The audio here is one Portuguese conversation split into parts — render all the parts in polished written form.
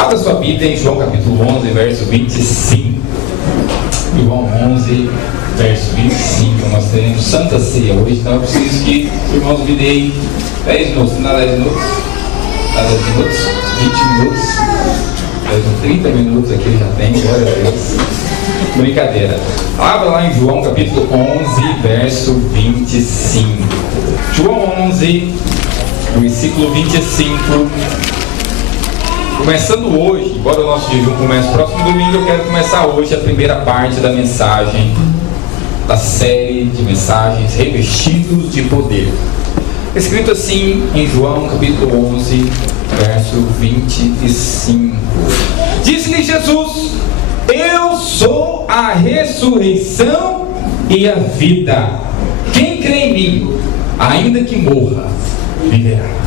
Abra sua Bíblia em João capítulo 11, verso 25. João 11, verso 25. Nós teremos Santa Ceia hoje, então eu preciso que os irmãos me deem 10 minutos. Não dá 10 minutos? Dá 10 minutos? 20 minutos? 30 minutos aqui já tem, glória a Deus. Brincadeira. Abra lá em João capítulo 11, verso 25. João 11, versículo 25. Começando hoje, embora o nosso jejum comece próximo domingo, eu quero começar hoje a primeira parte da mensagem, da série de mensagens Revestidos de Poder. Escrito assim em João capítulo 11, verso 25. Disse-lhe Jesus: eu sou a ressurreição e a vida. Quem crê em mim, ainda que morra, viverá.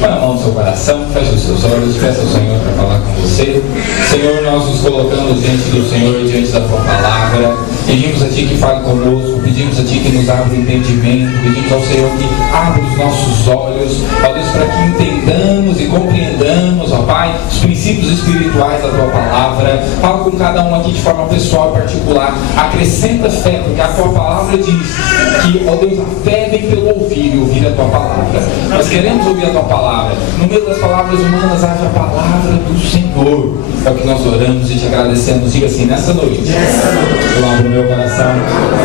Põe a mão no seu coração, feche os seus olhos, peça ao Senhor para falar com você. Senhor, nós nos colocamos diante do Senhor, diante da Tua palavra. Pedimos a Ti que fale conosco, pedimos a Ti que nos abra o entendimento, pedimos ao Senhor que abra os nossos olhos, ó Deus, para que entendamos e compreendamos, ó Pai, os princípios espirituais da Tua palavra. Fala com cada um aqui de forma pessoal e particular. Acrescenta fé, porque a Tua palavra diz que, ó Deus, a fé vem pelo ouvir e ouvir a Tua palavra. Nós queremos ouvir a Tua palavra. No meio das palavras humanas haja a palavra do Senhor. É o que nós oramos e te agradecemos. Diga assim: nessa noite eu abro meu coração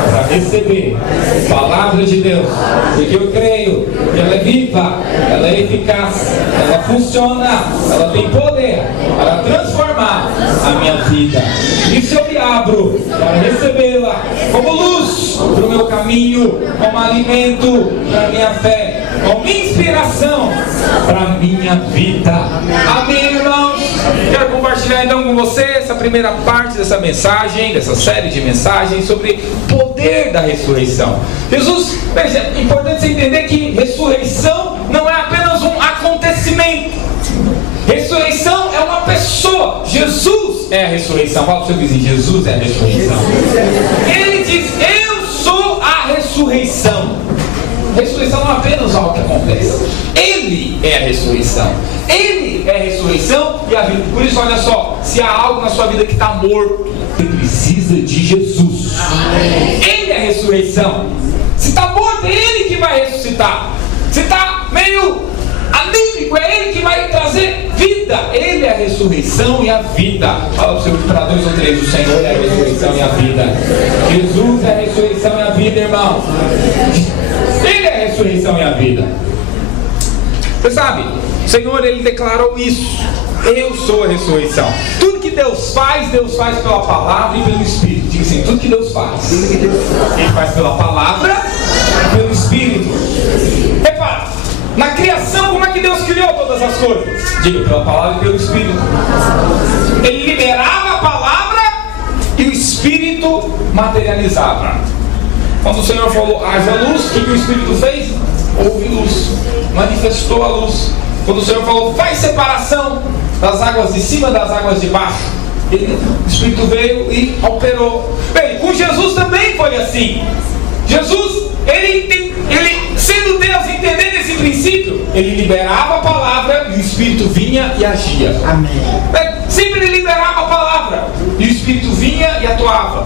para receber a palavra de Deus, porque eu creio que ela é viva, ela é eficaz, ela funciona, ela tem poder para transformar a minha vida. Isso eu me abro para recebê-la como luz para o meu caminho, como alimento para a minha fé, como inspiração para a minha vida. Amém, irmãos? Quero compartilhar então com você essa primeira parte dessa mensagem, dessa série de mensagens sobre o poder da ressurreição. Jesus, veja, é importante você entender que ressurreição não é apenas um acontecimento. Ressurreição é uma pessoa. Jesus é a ressurreição. Fala para o seu vizinho: Jesus é a ressurreição. Ele diz: eu sou a ressurreição. Ressurreição não é apenas algo que acontece. Ele é a ressurreição. Ele é a ressurreição e a vida. Por isso, olha só, se há algo na sua vida que está morto, você precisa de Jesus. Ele é a ressurreição. Se está morto, é Ele que vai ressuscitar. Se está meio anímico, é Ele que vai trazer vida. Ele é a ressurreição e a vida. Fala para o seu para 2 ou 3: o Senhor é a ressurreição e a vida. Jesus é a ressurreição e a vida, irmão. Ele é a ressurreição e a vida. Você sabe, o Senhor, Ele declarou isso: eu sou a ressurreição. Tudo que Deus faz pela palavra e pelo Espírito. Diga assim: tudo que Deus faz, Ele faz pela palavra e pelo Espírito. Repara, na criação, como é que Deus criou todas as coisas? Diga: pela palavra e pelo Espírito. Ele liberava a palavra e o Espírito materializava. Quando o Senhor falou: haja luz, o que o Espírito fez? Houve luz, manifestou a luz. Quando o Senhor falou: faz separação das águas de cima das águas de baixo, o Espírito veio e operou. Bem, com Jesus também foi assim. Jesus, ele sendo Deus, entendendo esse princípio, ele liberava a palavra e o Espírito vinha e agia. Amém. Sempre ele liberava a palavra e o Espírito vinha e atuava.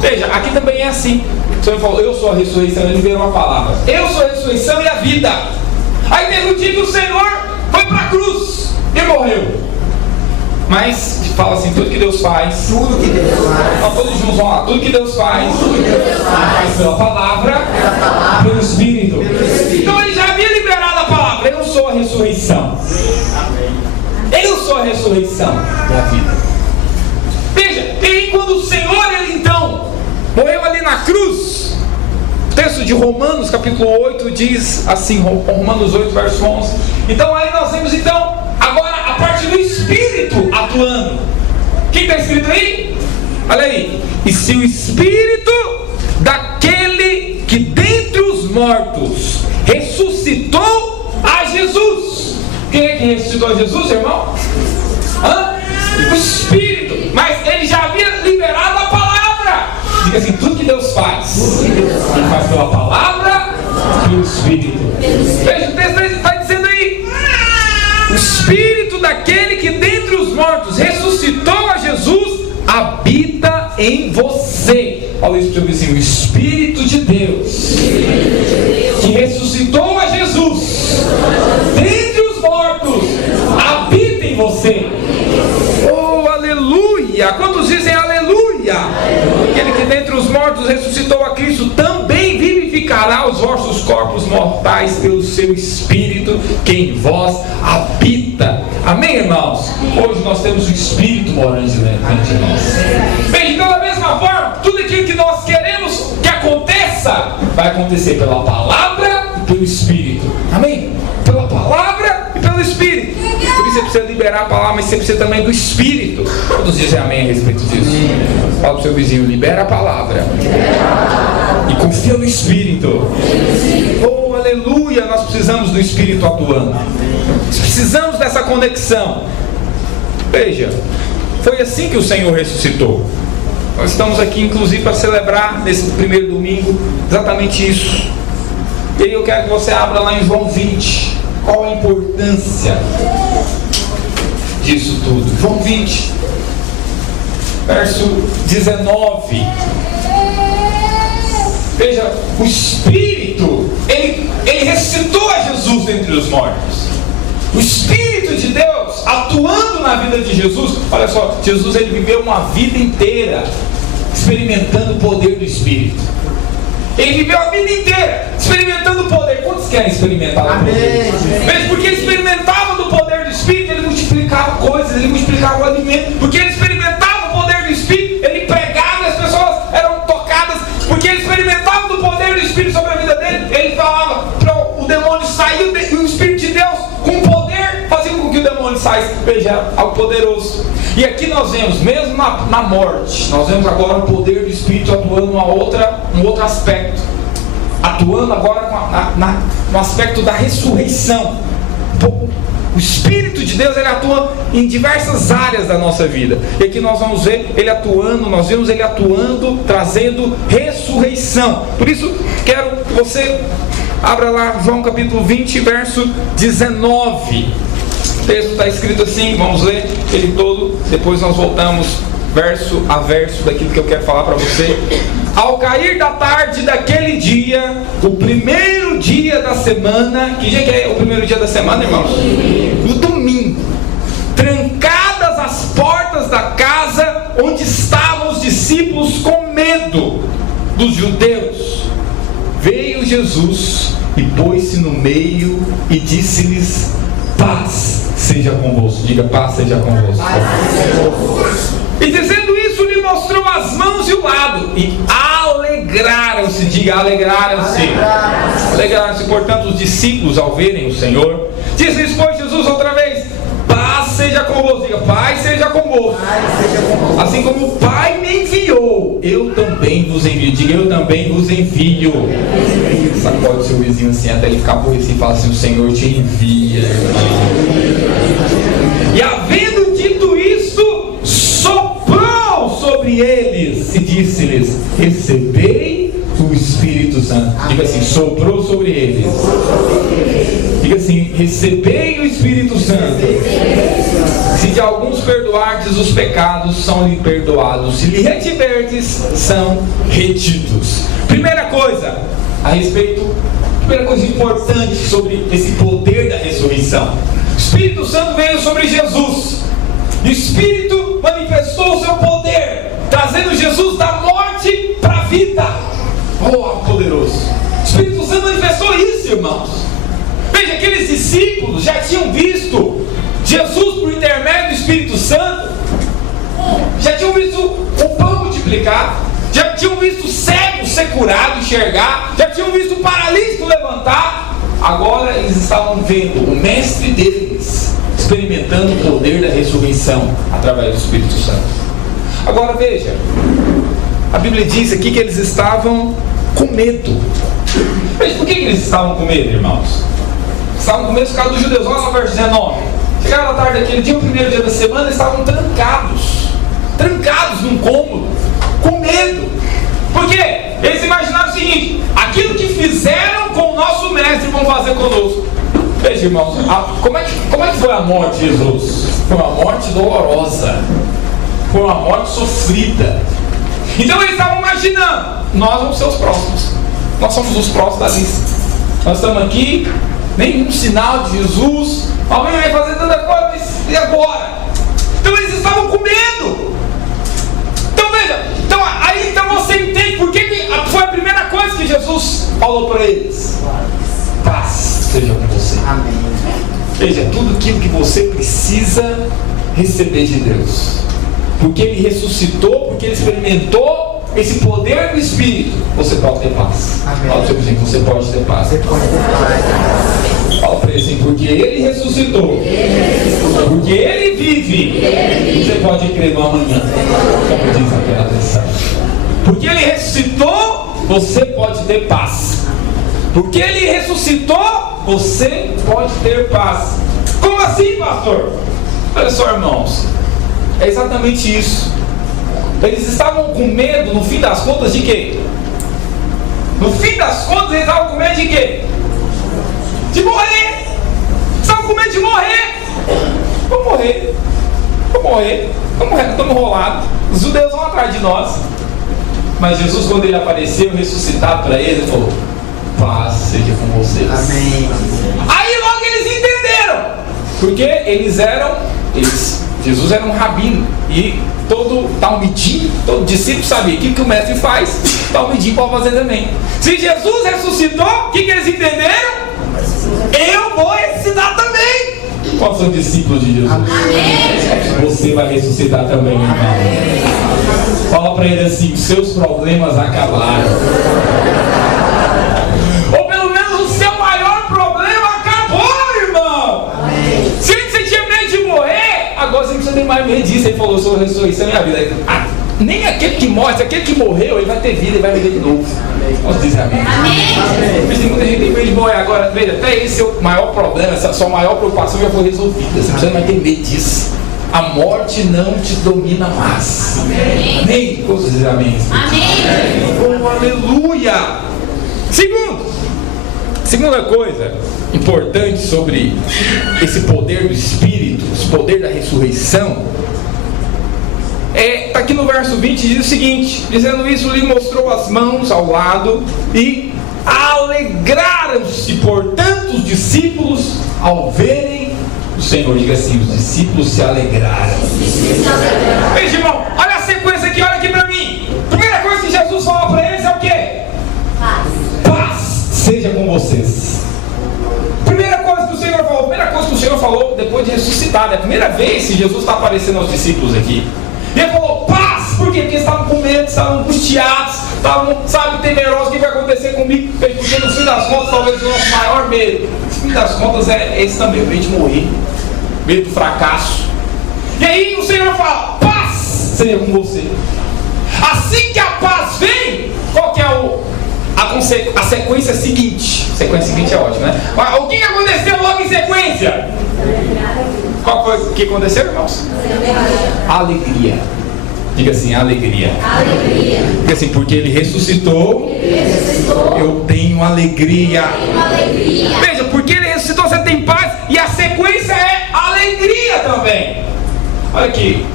Veja, aqui também é assim. O Senhor falou: eu sou a ressurreição. Ele liberou a palavra: eu sou a ressurreição e a vida. Aí teve um dia que o Senhor foi para a cruz e morreu. Mas fala assim: tudo que Deus faz, tudo que Deus faz, todos juntos vão lá: tudo que Deus faz, faz pela palavra, pelo Espírito. Então ele já havia liberado a palavra: eu sou a ressurreição. Eu sou a ressurreição e a vida. Veja, e aí quando o Senhor, ele então morreu ali na cruz, o texto de Romanos capítulo 8 diz assim, Romanos 8 verso 11. Então aí nós vemos então agora a parte do Espírito atuando. O que está escrito aí? Olha aí: e se o Espírito daquele que dentre os mortos ressuscitou a Jesus. Quem é que ressuscitou a Jesus, irmão? O Espírito. Mas ele já havia liberado a palavra. Diga assim: tudo que Deus faz, Ele faz pela palavra e pelo Espírito. Veja, o texto está dizendo aí: o Espírito daquele que dentre os mortos seu vizinho: o Espírito de Deus, que ressuscitou a Jesus dentre os mortos, habita em você. Oh, aleluia! Quantos dizem aleluia? Aquele que dentre os mortos ressuscitou a Cristo também vivificará os vossos corpos mortais pelo seu Espírito que em vós habita. Amém, irmãos? Hoje nós temos o Espírito morando dentro de nós. Bem, então da mesma forma, tudo aquilo que nós queremos que aconteça, vai acontecer pela palavra e pelo Espírito. Amém? Pela palavra e pelo Espírito. Por isso você precisa liberar a palavra, mas você precisa também do Espírito. Todos dizem amém a respeito disso. Fala para o seu vizinho: libera a palavra e confia no Espírito. Oh, aleluia! Nós precisamos do Espírito atuando. Nós precisamos dessa conexão. Veja, foi assim que o Senhor ressuscitou. Nós estamos aqui inclusive para celebrar nesse primeiro domingo exatamente isso. E aí eu quero que você abra lá em João 20. Qual a importância disso tudo? João 20, verso 19. Veja, o Espírito, ele ressuscitou a Jesus dentre os mortos. O Espírito de Deus atuando na vida de Jesus. Olha só, Jesus ele viveu uma vida inteira experimentando o poder do Espírito. Ele viveu a vida inteira experimentando o poder. Quantos querem experimentar o poder? Veja, porque ele experimentava do poder do Espírito, ele multiplicava coisas, ele multiplicava o alimento. Porque ele experimentava o poder do Espírito, ele pregava e as pessoas eram tocadas. Porque ele experimentava do poder do Espírito sobre a vida dele, ele falava para o demônio sair, e o Espírito de Deus, com poder, fazia com que o demônio saísse. Veja, algo poderoso. E aqui nós vemos, mesmo na morte, nós vemos agora o poder do Espírito atuando um outro aspecto. Atuando agora no aspecto da ressurreição. O Espírito de Deus, ele atua em diversas áreas da nossa vida. E aqui nós vamos ver ele atuando, nós vemos ele atuando, trazendo ressurreição. Por isso, quero que você abra lá João capítulo 20, verso 19. O texto está escrito assim, vamos ler ele todo, depois nós voltamos verso a verso daquilo que eu quero falar para você. Ao cair da tarde daquele dia, o primeiro dia da semana, que dia que é o primeiro dia da semana, irmãos? No domingo, trancadas as portas da casa onde estavam os discípulos com medo dos judeus, veio Jesus e pôs-se no meio e disse-lhes: paz seja convosco. Diga: paz seja convosco. E dizendo isso, lhe mostrou as mãos e o lado. E alegraram-se. Diga: alegraram-se. Alegraram-se, portanto, os discípulos ao verem o Senhor. Diz-lhes, pois, Jesus outra vez: paz seja convosco. Diga: paz seja convosco. Assim como o Pai me enviou, eu também vos envio. Diga: eu também vos envio. Sacode o seu vizinho assim até ele ficar aborrecido e fala assim: o Senhor te envia. E havendo dito isto, soprou sobre eles e disse-lhes: recebei o Espírito Santo. Diga assim: soprou sobre eles. Diga assim: recebei o Espírito Santo. Se de alguns perdoardes os pecados, são-lhe perdoados. Se lhe retiverdes, são retidos. Primeira coisa importante sobre esse poder da ressurreição: o Espírito Santo veio sobre Jesus. E o Espírito manifestou o seu poder, trazendo Jesus da morte para a vida. Oh, poderoso! O Espírito Santo manifestou isso, irmãos. Veja, aqueles discípulos já tinham visto Jesus por intermédio do Espírito Santo. Já tinham visto o pão multiplicado. Já tinham visto o cego ser curado, enxergar. Já tinham visto o paralítico levantar. Agora eles estavam vendo o mestre deles experimentando o poder da ressurreição através do Espírito Santo. Agora veja, a Bíblia diz aqui que eles estavam com medo. Veja, por que eles estavam com medo, irmãos? Estavam com medo por causa dos judeus. Olha lá o verso 19. Chegaram à tarde daquele dia, o primeiro dia da semana, eles estavam trancados num cômodo, com medo. Por quê? Eles imaginaram o seguinte: aquilo que fizeram com o nosso mestre vão fazer conosco. Veja, irmãos, como é que foi a morte de Jesus? Foi uma morte dolorosa, foi uma morte sofrida. Então eles estavam imaginando, nós vamos ser os próximos. Nós somos os próximos da lista. Nós estamos aqui, nenhum sinal de Jesus. Alguém vai fazer tanta coisa, e agora? Então eles estavam com medo. Então veja, então você entende por que foi a primeira coisa que Jesus falou para eles. Paz seja com você. Amém. Veja, tudo aquilo que você precisa receber de Deus. Porque Ele ressuscitou, porque Ele experimentou esse poder do Espírito, você pode ter paz. Amém. Fala para o seu vizinho, você pode ter paz. Você pode ter paz. Fala para ele assim, porque Ele ressuscitou, porque Ele vive, você pode crer no amanhã. Como diz aquela canção. Porque Ele ressuscitou, você pode ter paz. Porque Ele ressuscitou, você pode ter paz. Como assim, pastor? Olha só, irmãos, é exatamente isso. Eles estavam com medo, no fim das contas, de quê? No fim das contas, eles estavam com medo de quê? De morrer. Estavam com medo de morrer. Vamos morrer. Vamos morrer. Estamos enrolados. Os judeus vão atrás de nós. Mas Jesus, quando Ele apareceu ressuscitado para eles, Ele falou: paz seja com vocês. Amém. Aí logo eles entenderam. Porque Jesus era um rabino. E todo talmidim, todo discípulo sabia o que o mestre faz, talmidim pode fazer também. Se Jesus ressuscitou, o que eles entenderam? Eu vou ressuscitar também. Qual são os discípulos de Jesus? Amém. Você vai ressuscitar também, irmão. Fala para ele assim: seus problemas acabaram. Ou pelo menos o seu maior problema acabou, irmão. Amém. Se você tinha medo de morrer, agora você não precisa ter mais medo disso. Ele falou: eu sou a ressurreição e a vida. Nem aquele que morre, se aquele que morreu, ele vai ter vida e vai viver de novo. Posso dizer amém? Amém. Mas tem muita gente que tem medo de morrer. Agora, veja, até esse seu maior problema, essa sua maior preocupação já foi resolvida. Você não precisa mais ter medo disso. A morte não te domina mais. Amém. Amém. Posso dizer amém? Amém. Oh, aleluia. Segunda coisa importante sobre esse poder do Espírito, esse poder da ressurreição, está aqui no verso 20, diz o seguinte: dizendo isso, lhe mostrou as mãos ao lado e alegraram-se, portanto, os discípulos ao verem o Senhor. Diga assim: os discípulos se alegraram. Veja, irmão, olha a sequência aqui, olha aqui para mim. Primeira coisa que Jesus fala para eles é o quê? Paz seja com vocês. Primeira coisa que o Senhor falou depois de ressuscitado. É a primeira vez que Jesus está aparecendo aos discípulos aqui. E Ele falou: paz. Por quê? Porque eles estavam com medo, estavam angustiados, estavam, temerosos. O que vai acontecer comigo? Porque no fim das contas, talvez o nosso maior medo, no fim das contas, é esse também: o medo de morrer, medo do fracasso. E aí o Senhor fala: paz seja com você. Assim que a paz vem, qual que é a sequência seguinte? A sequência seguinte é ótima, né? O que aconteceu logo em sequência? Qual foi o que aconteceu, irmãos? Alegria. Diga assim: alegria. Alegria. Diga assim: porque Ele ressuscitou, eu tenho alegria. Veja, porque Ele ressuscitou, você tem paz. E a sequência é alegria também. Olha aqui.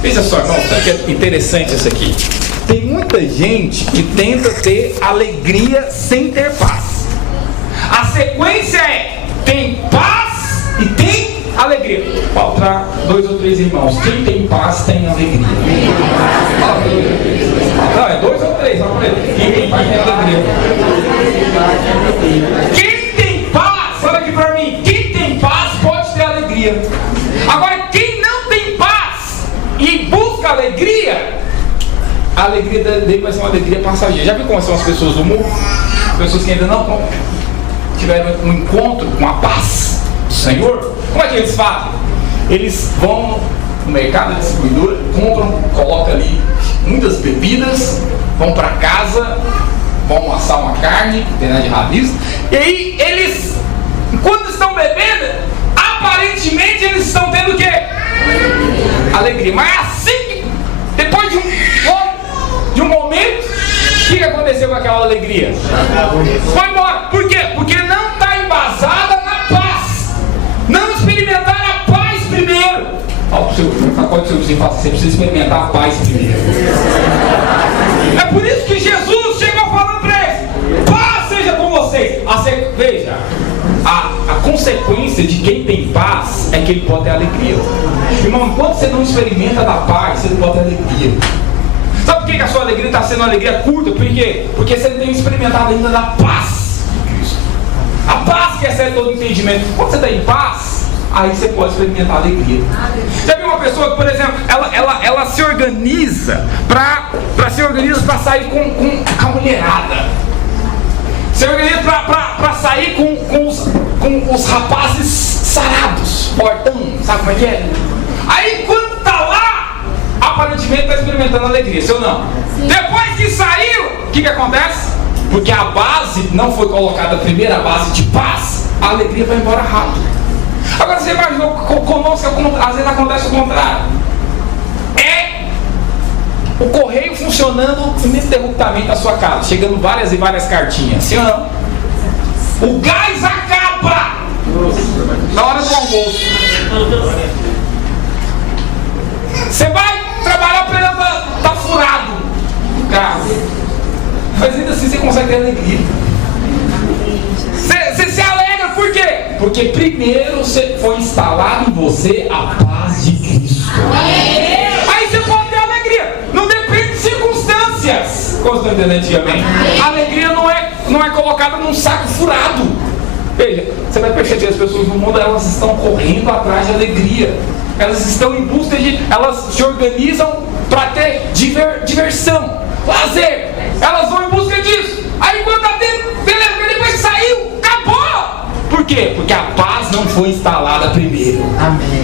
Veja só, irmão, sabe que é interessante isso aqui? Tem muita gente que tenta ter alegria sem ter paz. A sequência é: tem paz e tem alegria. Fala para 2 ou 3 irmãos: quem tem paz tem alegria. Não, é 2 ou 3, fala para ele: quem tem paz tem alegria. Quem tem paz, olha aqui para mim: quem tem paz pode ter alegria. Agora, quem não tem paz e busca alegria, a alegria dele vai ser uma alegria passageira. Já viu como são as pessoas do mundo? Pessoas que ainda não tiveram um encontro com a paz do Senhor. Como é que eles fazem? Eles vão no mercado de distribuidora, compram, colocam ali muitas bebidas, vão para casa, vão assar uma carne, tem nada de rabios, e aí eles, enquanto estão bebendo, aparentemente eles estão tendo o quê? Alegria. Mas assim, depois de um momento, o que aconteceu com aquela alegria? Foi embora. Por quê? Porque não está embasada na paz. Não experimentaram a paz primeiro. Sacode o seu vizinho e fala: você precisa experimentar a paz primeiro. É por isso que Jesus chegou falando para eles: paz seja com vocês. Veja, a consequência de quem tem paz é que ele pode ter alegria. Irmão, enquanto você não experimenta da paz, você não pode ter alegria. Sabe por que a sua alegria está sendo uma alegria curta? Por quê? Porque você não tem experimentado ainda da paz de Cristo. A paz que excede todo entendimento. Quando você está em paz, aí você pode experimentar alegria. Já viu uma pessoa que, por exemplo, ela se organiza para sair com a mulherada. Se organiza para sair com os rapazes sarados, portão, sabe como é que é? Aí quando está lá, aparentemente está experimentando alegria, sim ou não? Sim. Depois que saiu, o que acontece? Porque a base não foi colocada, a primeira base de paz, a alegria vai embora rápido. Agora você imaginou conosco, às vezes acontece o contrário. O correio funcionando ininterruptamente na sua casa, chegando várias e várias cartinhas, sim ou não? O gás acaba na hora do almoço. Você vai trabalhar, o pneu tá furado no carro, mas ainda assim você consegue ter alegria. Você se alegra por quê? Porque primeiro foi instalado em você a paz de Cristo. Aí você pode ter alegria. Não depende de circunstâncias. Como você está entendendo antigamente? A alegria não é colocada num saco furado. Veja, você vai perceber, as pessoas no mundo, elas estão correndo atrás de alegria. Elas estão em busca de... Elas se organizam para ter diversão, lazer. Elas vão em busca disso. Aí quando está dentro, beleza, depois que saiu, acabou. Por quê? Porque a paz não foi instalada primeiro. Amém.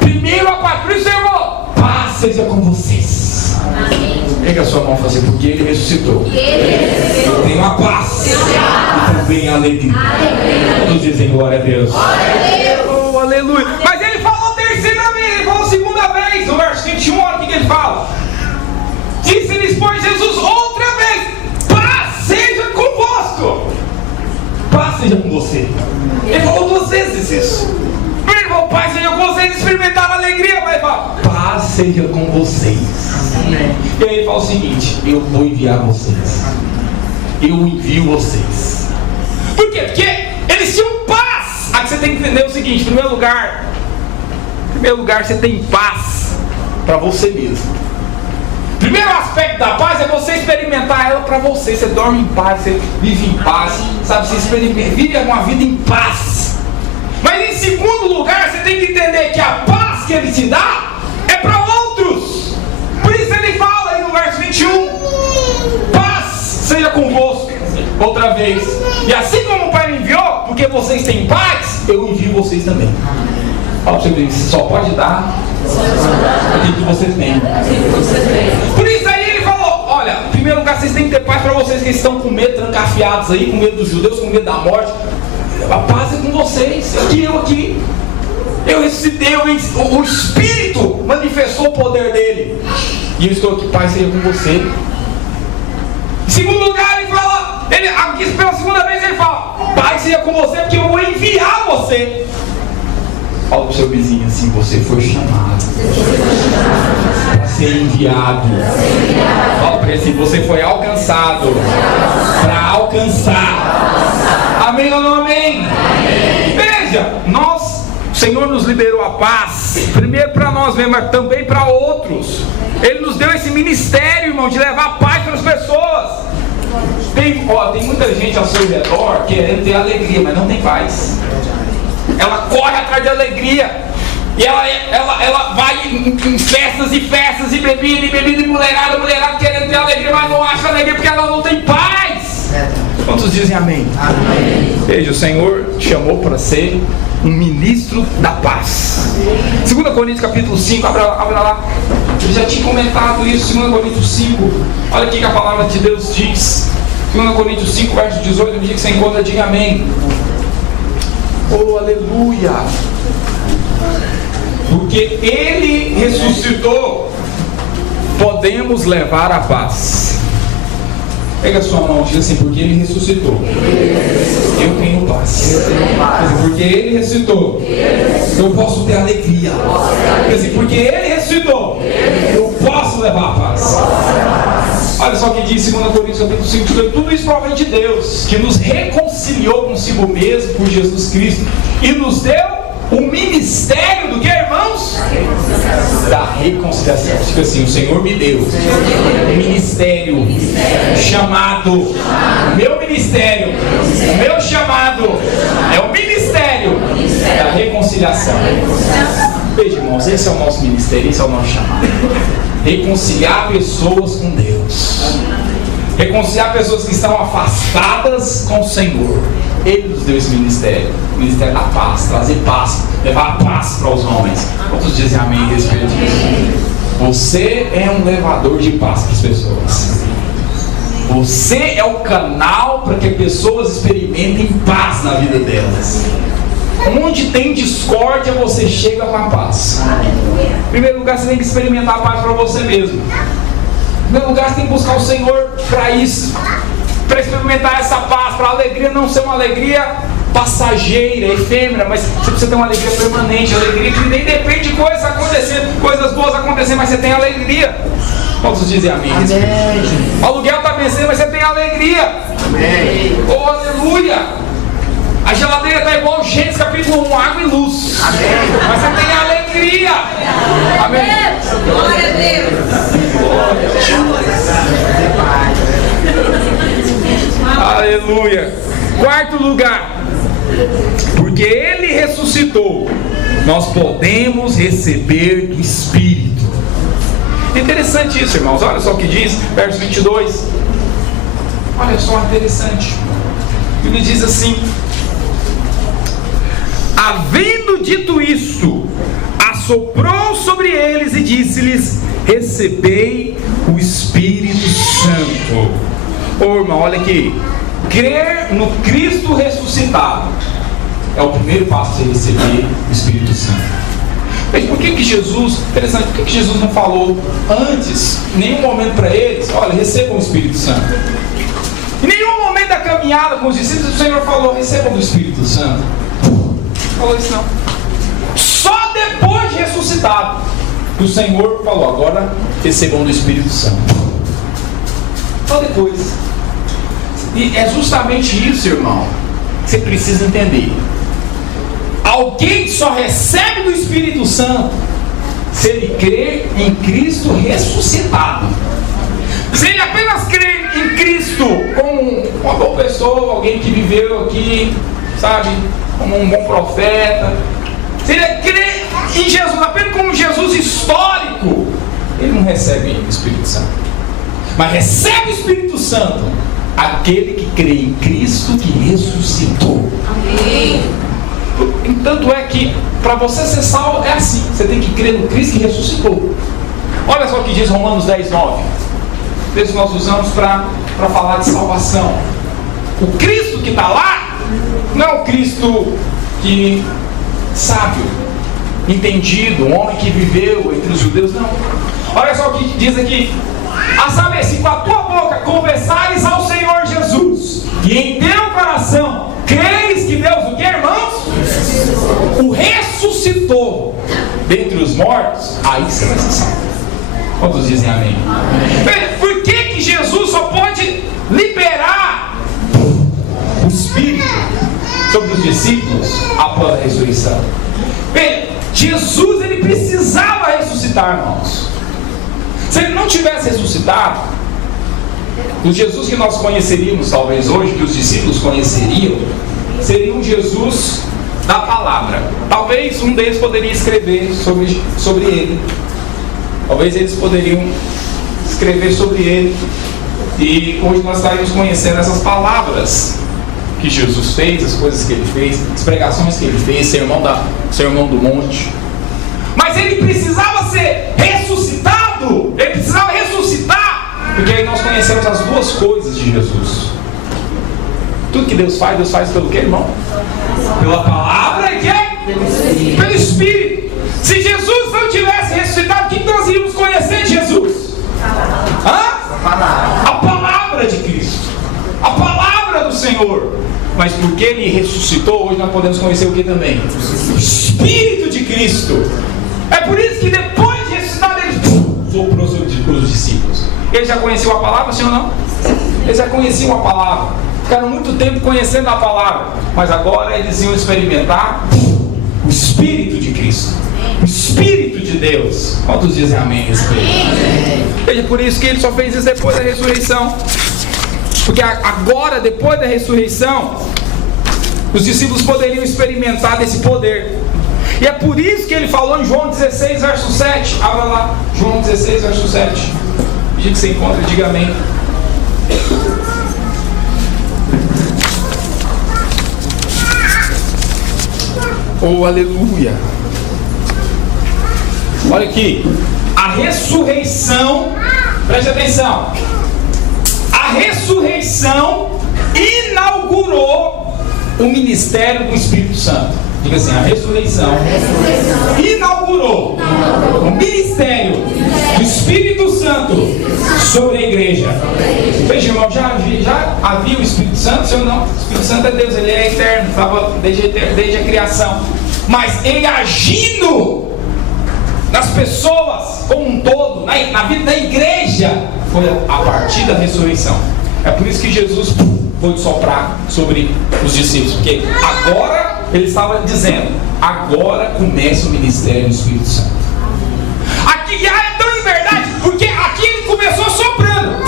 Primeiro a paz. Por isso, irmão, paz seja com vocês. Amém. Pega a sua mão e fala assim: porque ele ressuscitou. Eu tenho a paz e também a alegria. Todos dizem glória a Deus. Oh, aleluia. Mas ele falou terceira vez, ele falou segunda vez. No verso 21, olha o que ele fala. Disse-lhes, pois, Jesus outra vez: paz seja convosco. Paz seja com você. Ele falou 2 vezes isso. Ele falou: paz seja com vocês. Experimentaram alegria, mas ele fala: paz seja com vocês. Amém. E aí ele fala o seguinte: eu vou enviar vocês. Eu envio vocês. Por quê? Porque eles tinham paz. Aqui você tem que entender o seguinte: em primeiro lugar, você tem paz para você mesmo. Primeiro aspecto da paz é você experimentar ela para você. Você dorme em paz, você vive em paz, sabe? Você vive uma vida em paz. Mas em segundo lugar, você tem que entender que a paz que ele te dá é para outros. Por isso ele fala aí no verso 21: paz seja convosco. Outra vez. E assim como o Pai me enviou, porque vocês têm paz, eu envio vocês também. Fala para você: só pode dar aquilo que você tem. Por isso aí ele falou: olha, em primeiro lugar, vocês têm que ter paz para vocês que estão com medo, trancafiados aí, com medo dos judeus, com medo da morte. A paz é com vocês. Aqui. Eu ressuscitei, o Espírito manifestou o poder dele. E eu estou aqui, paz seja com você. Em segundo lugar, ele fala, aqui pela segunda vez ele fala: paz seja com você, porque eu vou enviar você. Fala para o seu vizinho assim: você foi chamado para ser enviado. Fala para ele assim: você foi alcançado para alcançar. Amém ou não amém? Veja, o Senhor nos liberou a paz, primeiro para nós mesmos, mas também para outros. Ele nos deu esse ministério, irmão, de levar paz para as pessoas. Tem muita gente ao seu redor querendo ter alegria, mas não tem paz. Ela corre atrás de alegria. E ela vai em festas e festas, e bebida, e mulherada querendo ter alegria, mas não acha alegria porque ela não tem paz. Quantos dizem amém? Amém. Veja, o Senhor te chamou para ser um ministro da paz. 2 Coríntios capítulo 5, abra lá. Eu já tinha comentado isso, 2 Coríntios 5. Olha aqui que a palavra de Deus diz. 2 Coríntios 5, verso 18, no dia que você encontra, diga amém. Oh, aleluia! Porque Ele ressuscitou, podemos levar a paz. Pega a sua mão e diga assim: porque Ele ressuscitou, eu tenho paz. Porque Ele ressuscitou, eu posso ter alegria. Porque Ele ressuscitou, eu posso levar a paz. Olha só o que diz 2 Coríntios capítulo 5, tudo isso provém de Deus, que nos reconciliou consigo mesmo por Jesus Cristo e nos deu o ministério do que, irmãos? Da reconciliação. Tipo assim, o Senhor me deu um ministério chamado, meu ministério, o meu chamado é o ministério da reconciliação. Veja, irmãos, esse é o nosso ministério, esse é o nosso chamado. Reconciliar pessoas com Deus, reconciliar pessoas que estão afastadas com o Senhor. Ele nos deu esse ministério, o ministério da paz, trazer paz, levar a paz para os homens. Quantos dizem amém a respeito disso? Você é um levador de paz para as pessoas. Você é o canal para que pessoas experimentem paz na vida delas. Onde tem discórdia, você chega com a paz. Em primeiro lugar, você tem que experimentar a paz para você mesmo. Em primeiro lugar, você tem que buscar o Senhor para isso, para experimentar essa paz, para a alegria não ser uma alegria passageira, efêmera, mas você precisa ter uma alegria permanente, alegria que nem depende de coisas acontecendo, coisas boas acontecendo, mas você tem alegria. Quantos dizem amém? O aluguel está vencendo, mas você tem alegria. Amém. Oh, aleluia! A geladeira está igual Gênesis capítulo 1, água e luz. Amém. Mas você tem alegria. Amém. Glória a Deus. Aleluia. Quarto lugar, porque Ele ressuscitou, nós podemos receber do Espírito. Interessante isso, irmãos. Olha só o que diz, verso 22. Olha só, interessante. Ele diz assim: havendo dito isto, assoprou sobre eles e disse-lhes: recebei o Espírito Santo. Ô irmão, olha aqui. Crer no Cristo ressuscitado é o primeiro passo para você receber o Espírito Santo. Mas por que Jesus, interessante, por que Jesus não falou antes, em nenhum momento para eles, olha, recebam o Espírito Santo? Em nenhum momento da caminhada com os discípulos, o Senhor falou: recebam do Espírito Santo. Não falou isso não. Só depois de ressuscitado, o Senhor falou: agora recebam do Espírito Santo. Só depois. E é justamente isso, irmão, que você precisa entender. Alguém só recebe do Espírito Santo se ele crer em Cristo ressuscitado. Se ele apenas crer em Cristo como uma boa pessoa, alguém que viveu aqui, sabe, como um bom profeta, se ele crer em Jesus apenas como Jesus histórico, ele não recebe o Espírito Santo. Mas recebe o Espírito Santo aquele que crê em Cristo que ressuscitou. Amém. Tanto é que para você ser salvo é assim, você tem que crer no Cristo que ressuscitou. Olha só o que diz Romanos 10, 9. Isso nós usamos para falar de salvação. O Cristo que está lá não é o Cristo que sábio, entendido, um homem que viveu entre os judeus, não. Olha só o que diz aqui: a saber, se com a tua boca confessares ao Senhor Jesus e em teu coração creres que Deus, o que, irmãos? O ressuscitou dentre os mortos, aí você vai ser salvo. Quantos dizem amém? Por que Jesus só pode liberar o Espírito sobre os discípulos após a ressurreição? Bem, Jesus, ele precisava ressuscitar, irmãos. Se ele não tivesse ressuscitado, o Jesus que nós conheceríamos talvez hoje, que os discípulos conheceriam, seria um Jesus da palavra. Talvez um deles poderia escrever sobre ele. Talvez eles poderiam escrever sobre ele. E hoje nós estaríamos conhecendo essas palavras que Jesus fez, as coisas que ele fez, as pregações que ele fez, sermão do monte. Mas ele precisava ser ressuscitado. Ele precisava ressuscitar, porque aí nós conhecemos as duas coisas de Jesus. Tudo que Deus faz pelo quê, irmão? Pela palavra e quê? Pelo Espírito. Se Jesus não tivesse ressuscitado, o que nós íamos conhecer de Jesus? A palavra de Cristo, a palavra do Senhor. Mas mas porque Ele ressuscitou, hoje nós podemos conhecer o que também? O Espírito de Cristo. É por isso que depois de ressuscitar, Ele soprou os discípulos. Eles já conheciam a palavra, sim ou não? Eles já conheciam a palavra. Ficaram muito tempo conhecendo a palavra. Mas agora eles iam experimentar o Espírito de Cristo. O Espírito de Deus. Quantos dizem amém a respeito? Veja, por isso que Ele só fez isso depois da ressurreição. Porque agora, depois da ressurreição, os discípulos poderiam experimentar desse poder. E é por isso que Ele falou em João 16, verso 7. Abra lá, João 16, verso 7. Diga que você encontra, diga amém. Oh, aleluia. Olha aqui. A ressurreição, preste atenção. A ressurreição inaugurou o ministério do Espírito Santo. Diga assim, a ressurreição inaugurou o ministério do Espírito Santo sobre a igreja. Veja, irmão, já havia o Espírito Santo, sim ou não? O Espírito Santo é Deus, Ele é eterno, estava desde a criação. Mas Ele agindo nas pessoas como um todo, na vida da igreja, foi a partir da ressurreição. É por isso que Jesus foi soprar sobre os discípulos, porque agora Ele estava dizendo, agora começa o ministério do Espírito Santo. Aqui é tão em verdade, porque aqui Ele começou soprando.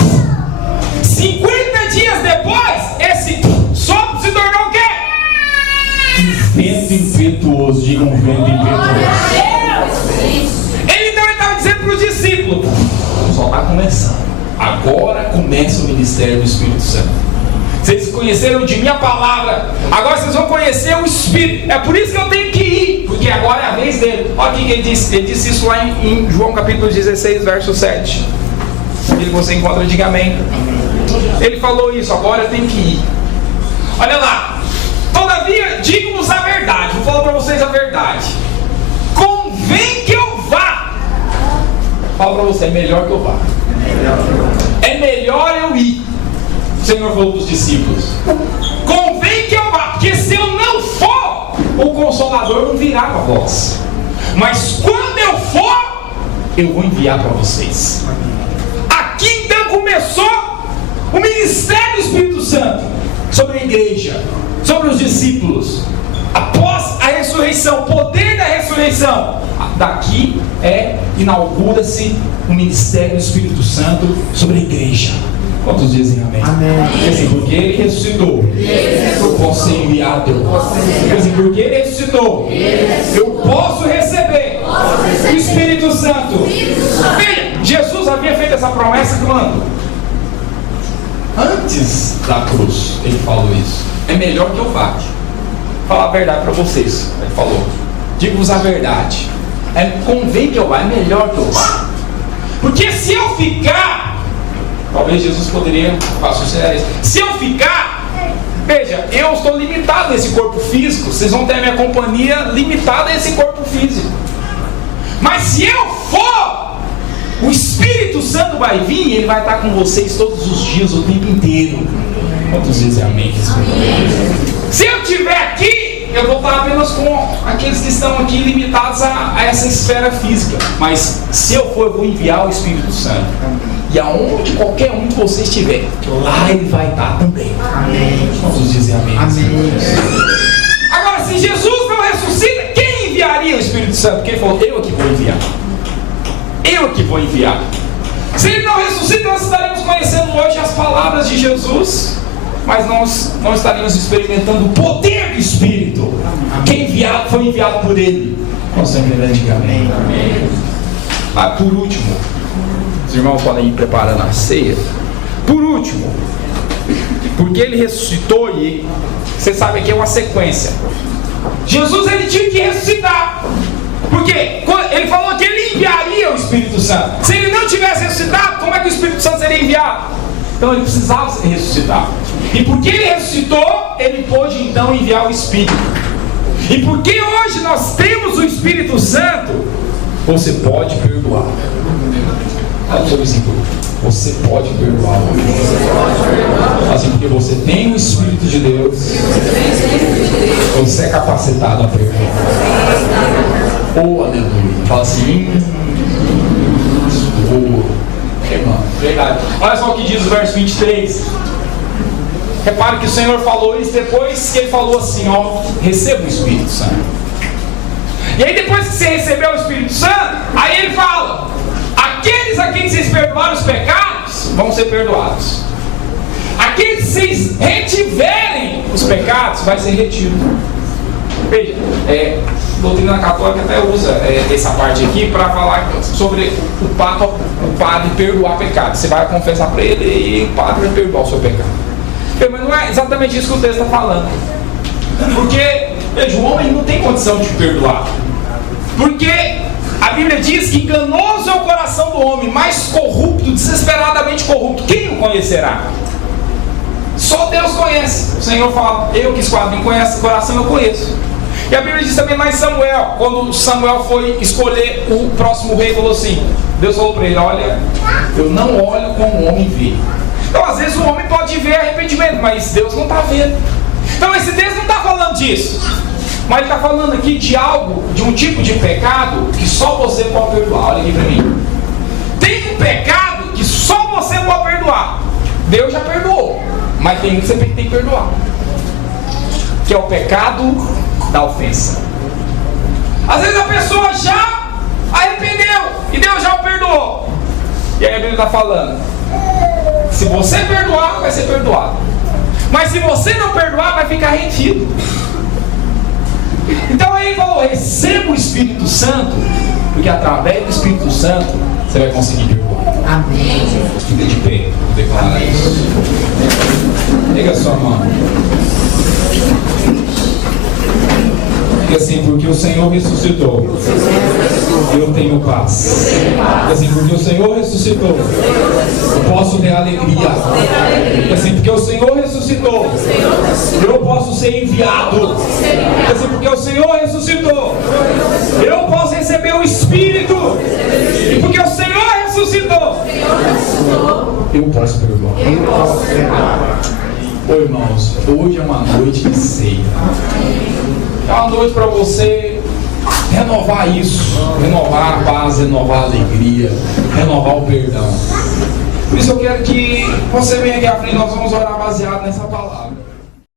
50 dias depois, esse sopro se tornou o quê? Um vento impetuoso. Diga um vento impetuoso. Ele estava dizendo para os discípulos, só está começando. Agora começa o ministério do Espírito Santo. Vocês conheceram de minha palavra, agora vocês vão conhecer o Espírito. É por isso que eu tenho que ir, porque agora é a vez dele. Olha o que ele disse. Ele disse isso lá em João capítulo 16, verso 7. Ele você encontra, diga amém. Ele falou isso, agora eu tenho que ir. Olha lá. Todavia, digo-vos a verdade. Vou falar para vocês a verdade. Convém que eu vá. Falo para você, é melhor que eu vá. É melhor eu ir. O Senhor falou para os discípulos: convém que eu vá, porque se eu não for, o Consolador não virá para vós. Mas quando eu for, eu vou enviar para vocês. Aqui então começou o ministério do Espírito Santo sobre a igreja, sobre os discípulos. Após a ressurreição, o poder da ressurreição, daqui inaugura-se o ministério do Espírito Santo sobre a igreja. Quantos dizem amém? Amém. Assim, porque Ele ressuscitou, eu posso ser enviado. Assim, porque Ele ressuscitou, eu posso receber o Espírito Santo. Veja, Jesus havia feito essa promessa quando? Antes da cruz. Ele falou isso. É melhor que eu vá. Vou falar a verdade para vocês. Ele falou: digo-vos a verdade. Convém que eu vá, é melhor que eu vá. Porque se eu ficar, talvez Jesus poderia raciocinar isso. Se eu ficar, veja, eu estou limitado a esse corpo físico. Vocês vão ter a minha companhia limitada a esse corpo físico. Mas se eu for, o Espírito Santo vai vir e Ele vai estar com vocês todos os dias, o tempo inteiro. Quantos dizem amém? Se eu estiver aqui, eu vou estar apenas com aqueles que estão aqui limitados a essa esfera física. Mas se eu for, eu vou enviar o Espírito Santo. E aonde qualquer um de vocês estiver, lá Ele vai estar também. Amém. Quantos dizem amém? Amém. Agora, se Jesus não ressuscita, quem enviaria o Espírito Santo? Porque Ele falou: eu aqui vou enviar. Eu aqui vou enviar. Se Ele não ressuscita, nós estaremos conhecendo hoje as palavras de Jesus, mas nós não estaríamos experimentando o poder do Espírito. Quem foi enviado por Ele. Nós entendemos, diga amém. Amém. Por último, os irmãos podem ir preparando a ceia. Por último, porque Ele ressuscitou, e você sabe que é uma sequência. Jesus, Ele tinha que ressuscitar, porque Ele falou que Ele enviaria o Espírito Santo. Se Ele não tivesse ressuscitado, como é que o Espírito Santo seria enviado? Então Ele precisava ressuscitar. E porque Ele ressuscitou, Ele pôde então enviar o Espírito. E porque hoje nós temos o Espírito Santo, você pode perdoar. Fala pro seu vizinho, você pode perdoar. Assim, porque você tem o Espírito de Deus, você é capacitado a perdoar. Oh, aleluia. Fala assim, irmão, verdade. Olha só o que diz o verso 23. Repare que o Senhor falou isso depois que ele falou assim, ó, receba o Espírito Santo. E aí depois que você recebeu o Espírito Santo, aí ele fala, aqueles a quem vocês perdoaram os pecados, vão ser perdoados. Aqueles que vocês retiverem os pecados, vai ser retido. Veja, a doutrina católica até usa essa parte aqui para falar sobre o padre perdoar pecado. Você vai confessar para ele e o padre vai perdoar o seu pecado. Mas não é exatamente isso que o texto está falando. Porque, veja, o homem não tem condição de perdoar. Porque a Bíblia diz que enganoso é o coração do homem, mais corrupto, desesperadamente corrupto. Quem o conhecerá? Só Deus conhece. O Senhor fala, eu que esquadrinho conhece o coração, eu conheço. E a Bíblia diz também lá em Samuel, quando Samuel foi escolher o próximo rei, falou assim, Deus falou para ele, olha, eu não olho como o homem vê. Então às vezes o homem pode ver arrependimento, mas Deus não está vendo. Então esse texto não está falando disso, mas ele está falando aqui de algo, de um tipo de pecado que só você pode perdoar. Olha aqui para mim. Tem um pecado que só você pode perdoar. Deus já perdoou, mas tem um que você tem que perdoar, que é o pecado da ofensa. Às vezes a pessoa já arrependeu e Deus já o perdoou. E aí a Bíblia está falando, se você perdoar, vai ser perdoado. Mas se você não perdoar, vai ficar retido. Então aí ele falou, receba o Espírito Santo, porque através do Espírito Santo você vai conseguir perdoar. Amém. Fica de pé, vou declarar isso. Pega a sua mão. E assim, porque o Senhor ressuscitou, eu tenho paz. E assim, porque o Senhor ressuscitou, eu posso ter alegria. E assim, porque o Senhor ressuscitou, eu posso ser enviado. E assim, porque o Senhor ressuscitou, eu posso receber o Espírito. E porque o Senhor ressuscitou, eu posso perdoar. Ô irmãos, hoje é uma noite de ceia. É uma noite para você renovar isso, renovar a paz, renovar a alegria, renovar o perdão. Por isso eu quero que você venha aqui à frente, nós vamos orar baseado nessa palavra.